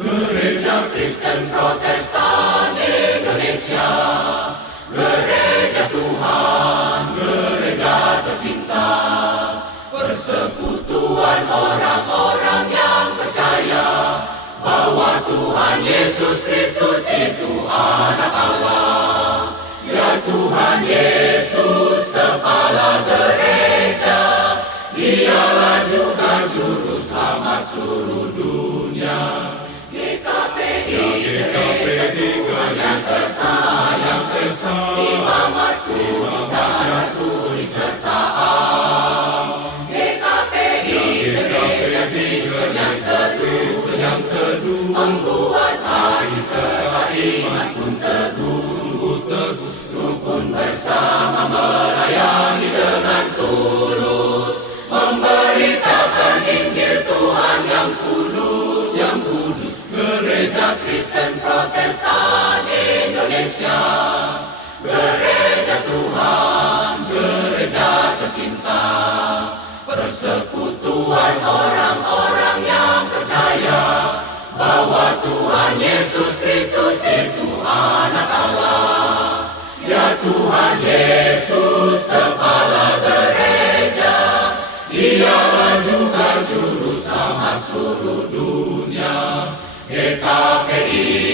Gereja Kristen Protestan Indonesia, Gereja Tuhan, Gereja tercinta, persekutuan orang-orang yang percaya bahwa Tuhan Yesus Kristus itu anak Allah. Ya Tuhan Yesus, Kepala Gereja, Dialah juga Juru Selamat seluruh dunia. GKPI, Tuhan yang Esa, Imamat Kudus dan Rasuli serta GKPI, Gereja Kristen yang teduh, membuat hati serta iman pun teguh, rukun bersama melayani dengan tulus, memberitakan Injil Tuhan yang kudus, Gereja Kristen Protestan Indonesia, Gereja Tuhan, Gereja tercinta, persekutuan orang-orang yang percaya bahwa Tuhan Yesus Kristus itu anak Allah. Ya Tuhan Yesus, Kepala Gereja, Dialah juga Juru Selamat seluruh dunia. GKPI